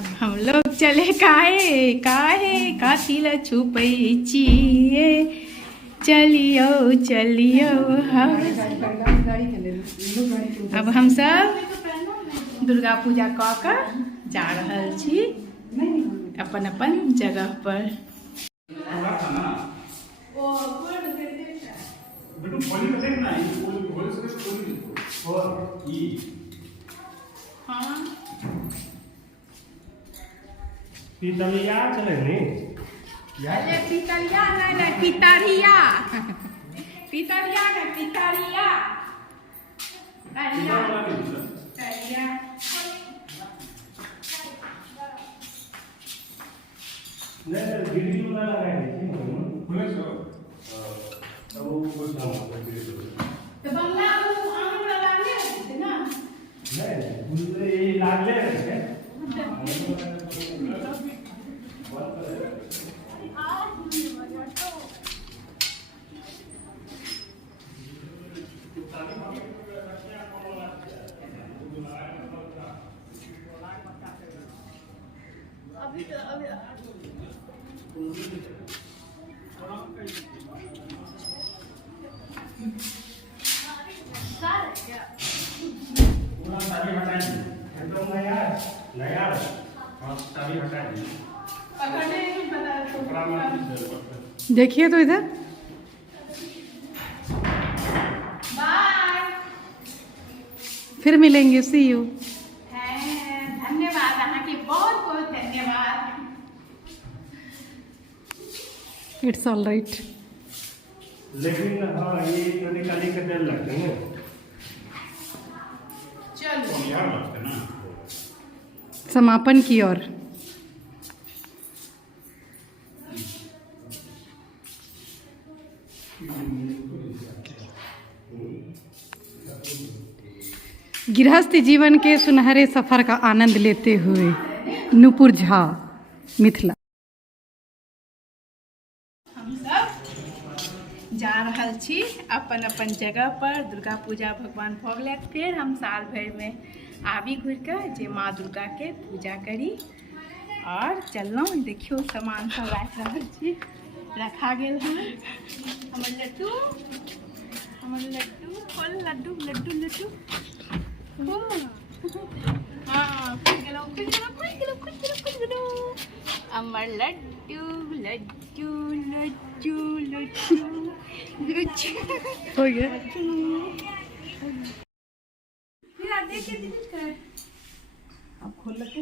अब हम लोग चले काहे काहे कातिला छुपै छिए चलियो चलियो हम। अब हम सब दुर्गा पूजा कऽ कऽ जा रहल छी अपन अपन जगह पर। हाँ पितलिया चले नहीं अरे पितरिया नहीं पितरिया पितरिया नहीं पितरिया पितरिया पितरिया नहीं वीडियो वाला लगाए खुले सो तब वो कुछ ना तो बंगला वो आने वाला है ना नहीं ये लागले है अभी तो अभी साड़ी हटा दी एकदम नया और साड़ी हटा दी देखिए तो इधर बाय फिर मिलेंगे सी यू। धन्यवाद अहाँ के बहुत बहुत धन्यवाद। It's all right. लेकिन हाँ ये नदी काली के तेल लगते हैं चलो समापन की ओर। गृहस्थ जीवन के सुनहरे सफर का आनंद लेते हुए नुपुर झा मिथिला। हम सब जा रहल छी अपन अपन जगह पर दुर्गा पूजा भगवान भऽ गेलै फिर हम साल भर में आबी घुर के जे माँ दुर्गा के पूजा करी और चललहुँ। देखियो सामान सब राखि रहल छी रखा गेल है हमर लड्डू खोल लड्डू लड्डू लड्डू हाँ अमर लड्डू लड्डू लड्डू लड्डू लड्डू हो गया। फिर आप देखिए अब खोल लगे